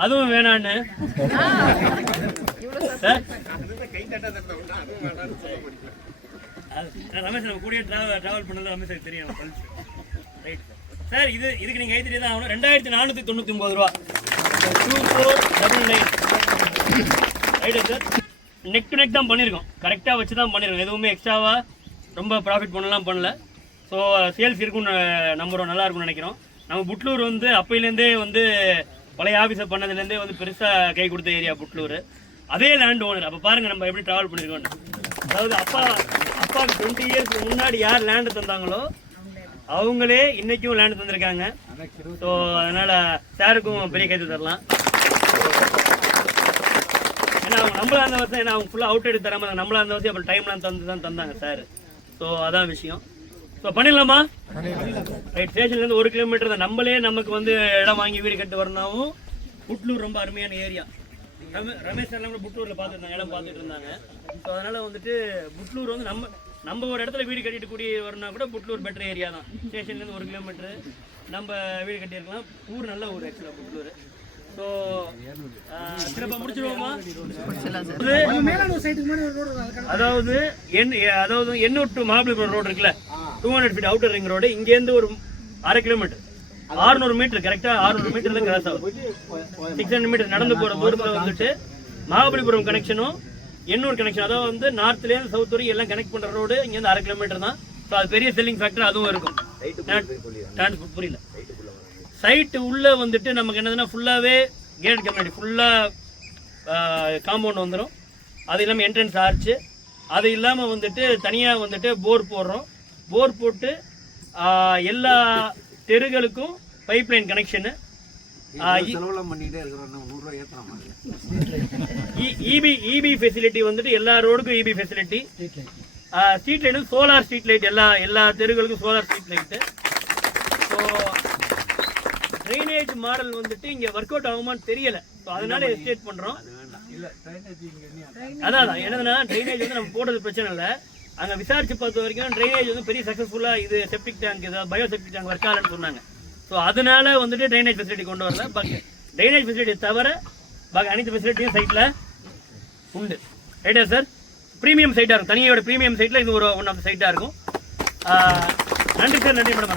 அதுவும் வேணான்னு. சார்? அது- ரமேஷ் நம்ம கூடிய டிராவல் டிராவல் பண்ணல ரமேஷ் தெரியும் ரைட் சார் இது இதுக்கு நீங்கள் கைத்தறி தான் ஆகணும். ரெண்டாயிரத்தி நானூற்றி தொண்ணூற்றி ஒம்பது ரூபா. Two four double nine right sir neck to neck தான் பண்ணியிருக்கோம் கரெக்டாக வச்சு தான் பண்ணியிருக்கோம் எதுவுமே எக்ஸ்ட்ராவாக ரொம்ப ப்ராஃபிட் பண்ணலாம் பண்ணல. ஸோ சேல்ஸ் இருக்கும்னு நம்புகிறோம் நல்லா இருக்கும்னு நினைக்கிறோம். நம்ம புட்லூர் வந்து அப்பையிலேருந்தே வந்து பழைய ஆஃபீஸை பண்ணதுலேருந்தே வந்து பெருசாக கை கொடுத்த ஏரியா புட்லூர். அதே லேண்ட் ஓனர் அப்போ பாருங்கள் நம்ம எப்படி ட்ராவல் பண்ணியிருக்கோம் அதாவது அப்பா அப்பா டுவெண்ட்டி இயர்ஸ்க்கு முன்னாடி யார் லேண்டு தந்தாங்களோ அவங்களே இன்னைக்கும் லேண்ட் தந்திருக்காங்க. ஸோ அதனால் சாருக்கும் பெரிய கைது தரலாம். ஏன்னா அவங்க நம்மளா இருந்த வருஷம் ஏன்னா அவங்க ஃபுல்லாக அவுட் எடுத்து தராமல் நம்மளா இருந்த வருஷம் அப்புறம் டைம்லாம் தந்து தான் தந்தாங்க சார் ஸோ அதான் விஷயம். ஸோ பண்ணிடலாமா? ரைட் ஸ்டேஷன்லேருந்து ஒரு கிலோமீட்டர் தான். நம்மளே நமக்கு வந்து இடம் வாங்கி வீடு கட்டு வரனாவும் புட்லூர் ரொம்ப அருமையான ஏரியா. ரமே ரமேஷ் சார்லாம் கூட புட்லூரில் பார்த்துருந்தாங்க இடம் பார்த்துட்டு இருந்தாங்க. ஸோ அதனால் வந்துட்டு புட்லூர் வந்து நம்ம நம்ம ஒரு இடத்துல வீடு கட்டிட்டு கூடி வரணும்னா கூட புட்லூர் பெட்டர் ஏரியா தான். ஸ்டேஷன்லேருந்து ஒரு கிலோமீட்டர் நம்ம வீடு கட்டியிருக்கலாம். ஊர் நல்ல ஊர் ஆக்சுவலாக புட்லூர். ஸோ சிறப்பாக முடிச்சிருவோமா? அதாவது என் அதாவது எண்ணூர் டு மகாபலிபுரம் ரோடு இருக்குல்ல? Two hundred feet outer ring road இங்கேருந்து ஒரு அரை கிலோமீட்டர் 600 மீட்டர் கரெக்டா 600 மீட்டர்ல கிராஸ் ஆகும். சிக்ஸ் ஹண்ட்ரட் மீட்டர் நடந்து போற தூரத்துல வந்துட்டு மகாபலிபுரம் கனெக்ஷனும் எண்ணூர் கனெக்ஷன் அதாவது வந்து நார்த்ல இருந்து சவுத் வரைக்கும் எல்லாம் கனெக்ட் பண்ற ரோடு இங்க இருந்து அரை கிலோமீட்டர் தான். ஸோ அது பெரிய செல்லிங் ஃபேக்டர் அதுவும் இருக்கும். டிரான்ஸ்போர்ட் புரியல. சைட்டு உள்ள வந்துட்டு நமக்கு என்னதுன்னா ஃபுல்லாவே கேட் கம்யூனிட்டி ஃபுல்லா காம்பவுண்ட் வந்துடும் அது இல்லாமல் என்ட்ரன்ஸ் ஆர்ச்சு அது இல்லாமல் வந்துட்டு தனியாக வந்துட்டு போர் போடுறோம். போர் போட்டு எல்லா தெருகளுக்கும் pipe line connection EB EB facility வந்துட்டு எல்லா ரோடுக்கும் EB facility street light solar street light எல்லா எல்லா தெருகளுக்கும் solar street light so drainage model வந்துட்டு இங்கே ஒர்க் அவுட் ஆகுமான்னு தெரியல. ஸோ அதனால எஸ்டேட் பண்ணுறோம் இல்லை ட்ரைனேஜ் இங்கே என்ன அதான் அதான். என்னதுன்னா ட்ரைனேஜ் வந்து நம்ம போடுறது பிரச்சனை இல்லை. அங்கே விசாரிச்சு பார்த்த வரைக்கும் ட்ரைனேஜ் வந்து பெரிய சக்ஸஸ்ஃபுல்லாக இது செப்டிக் டேங்க் இது பயோ செப்டிக் டேங்க் ஒர்க் ஆகலன்னு சொன்னாங்க. ஸோ அதனால வந்துட்டு ட்ரைனேஜ் ஃபெசிலிட்டி கொண்டு வரல. பட் ட்ரைனேஜ் ஃபெசிலிட்டி தவிர பாக்கி அனைத்து ஃபெசிலிட்டியும் சைட்டில் உண்டு. ரைட்டா சார் ப்ரீமியம் சைட்டாக இருக்கும். தனியோட ப்ரீமியம் சைட்டில் இது ஒரு ஒன் ஆஃப் சைட்டாக இருக்கும். நன்றி சார் நன்றி மேடம்